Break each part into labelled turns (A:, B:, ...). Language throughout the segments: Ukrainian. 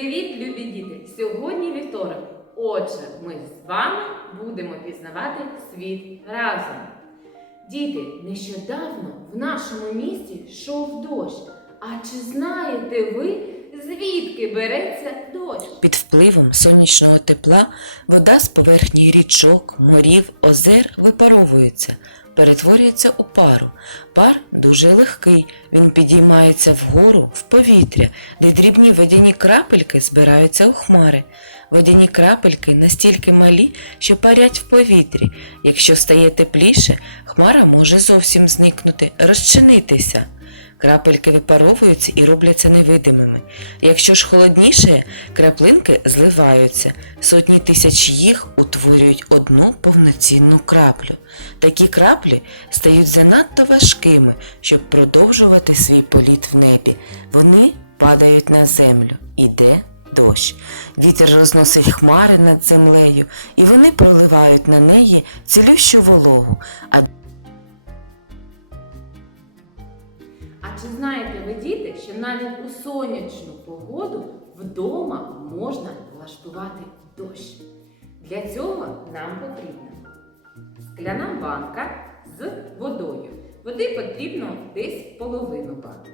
A: Привіт, любі діти! Сьогодні вівторок. Отже, ми з вами будемо пізнавати світ разом. Діти, нещодавно в нашому місті йшов дощ. А чи знаєте ви, звідки береться дощ?
B: Під впливом сонячного тепла вода з поверхні річок, морів, озер випаровується, перетворюється у пару. Пар дуже легкий, він підіймається вгору в повітря, де дрібні водяні крапельки збираються у хмари. Водяні крапельки настільки малі, що парять в повітрі. Якщо стає тепліше, хмара може зовсім зникнути, розчинитися. Крапельки випаровуються і робляться невидимими. Якщо ж холодніше, краплинки зливаються. Сотні тисяч їх утворюють одну повноцінну краплю. Такі краплі стають занадто важкими, щоб продовжувати свій політ в небі. Вони падають на землю. Іде дощ. Вітер розносить хмари над землею, і вони проливають на неї цілющу вологу, а
A: А чи знаєте ви, діти, що навіть у сонячну погоду вдома можна влаштувати дощ? Для цього нам потрібна скляна банка з водою. Води потрібно десь половину банки.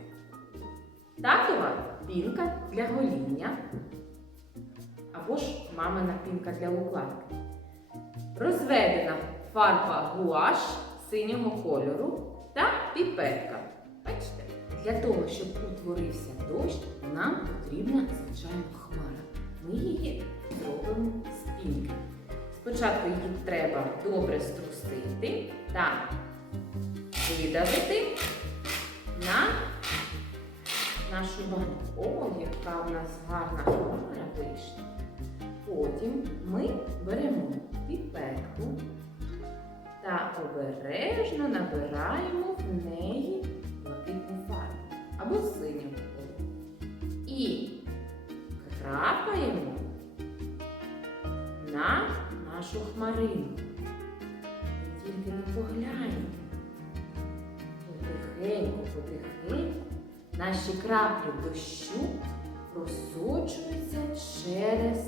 A: Татова пінка для гоління або ж мамина пінка для укладки. Розведена фарба гуаш синього кольору та піпетка. Для того, щоб утворився дощ, нам потрібна звичайно хмара. Ми її зробимо пінки. Спочатку її треба добре струсити та видавити на нашу банку. Яка в нас гарна форма вийшла. Потім ми беремо піпетку та обережно набираємо в неї або кольору. І крапаємо на нашу хмарину. Тільки не погляньте. Потихеньку, потихеньку наші краплі дощу просочуються через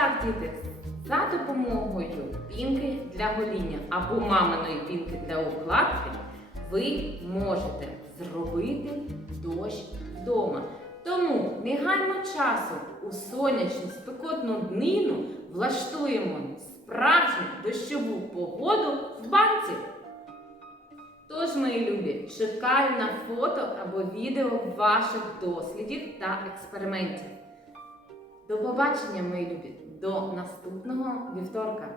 A: так, діти, за допомогою пінки для гоління або маминої пінки для укладки ви можете зробити дощ вдома. Тому не гаймо часу у сонячну спекотну днину влаштуємо справжню дощову погоду в банці. Тож, мої любі, чекаю на фото або відео ваших дослідів та експериментів. До побачення, мої любі, до наступного вівторка.